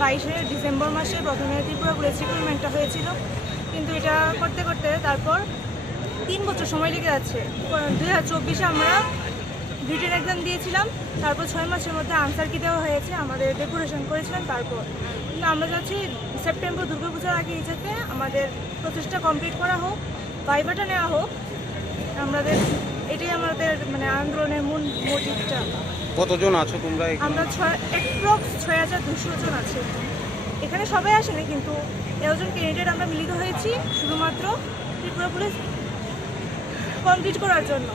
বাইশে ডিসেম্বর মাসে প্রথমে ত্রিপুরা ঘুরেছি রিক্রুটমেন্টটা হয়েছিল কিন্তু এটা করতে করতে তারপর তিন বছর সময় লেগে যাচ্ছে। দুই হাজার চব্বিশে আমরা রিটেন এক্সাম দিয়েছিলাম তারপর ছয় মাসের মধ্যে আনসার কি দেওয়া হয়েছে আমাদের ডেকোরেশন করেছিলাম তারপর। কিন্তু আমরা চাচ্ছি সেপ্টেম্বর দুর্গাপূজার আগে যাতে আমাদের প্রচেষ্টা কমপ্লিট করা হোক ভাইবাটা নেওয়া হোক আমাদের এটাই আমাদের মানে আন্দোলনের মূল মোটিভটা কতজন আছো তোমরা? আমরা ছয় অ্যাপ্রক্স ছয় হাজার দুশো জন আছে। এখানে সবাই আসেনি কিন্তু এজন ক্যান্ডিডেট আমরা মিলিত হয়েছি শুধুমাত্র ত্রিপুরা পুলিশ কমপ্লিট করার জন্য।